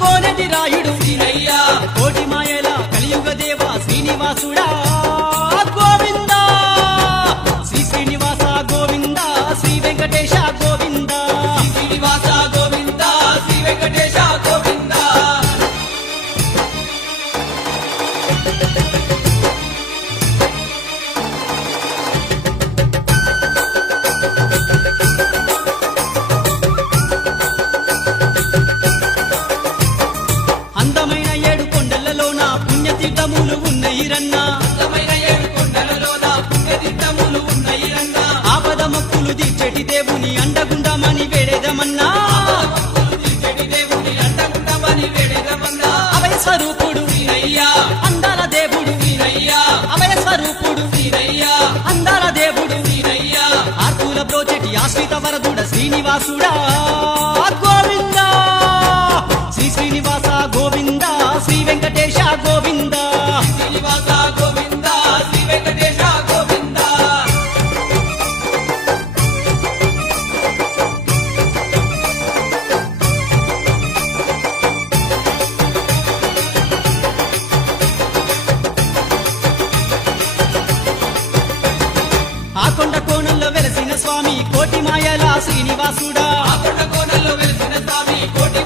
కోనటి రాయుడు సీనయ్య కోటి మాయల కలియుగ దేవ శ్రీనివాసుడా గోవింద శ్రీ శ్రీనివాస గోవింద శ్రీ వెంకటేశ గోవింద శ్రీనివాస గోవింద శ్రీ వెంకటేశ గోవింద అందమైన ఏడు కొండలలోన పుణ్యతీర్థములు ఉన్నాయి రన్నా అందమైన ఏడు కొండలలోన పుణ్యతీర్థములు ఉన్నాయి రంగా ఆపద మొక్కులు తీర్చెటి దేవుని అండగుండమని వేడేదమన్నా చెడి దేవుని అండగుండమని వేడెదమన్నా అభయ స్వరూపుడు సీనయ్య అందాల దేవుడు సీనయ్య అభయ స్వరూపుడు సీనయ్య అందాల దేవుడు సీనయ్య ఆర్తుల బ్రోచెటి ఆశ్రిత వరదుడ శ్రీనివాసుడా గోవింద శ్రీ శ్రీనివాస గోవింద శ్రీ వెంకటేశ గోవింద శ్రీనివాస గోవింద శ్రీ వెంకటేశ గోవింద ఆ కొండ కోణంలో వెలసిన స్వామి కోటి మాయల శ్రీనివాసుడా ఆ కొండ కోనల్లో వెలిసిన స్వామి కోటి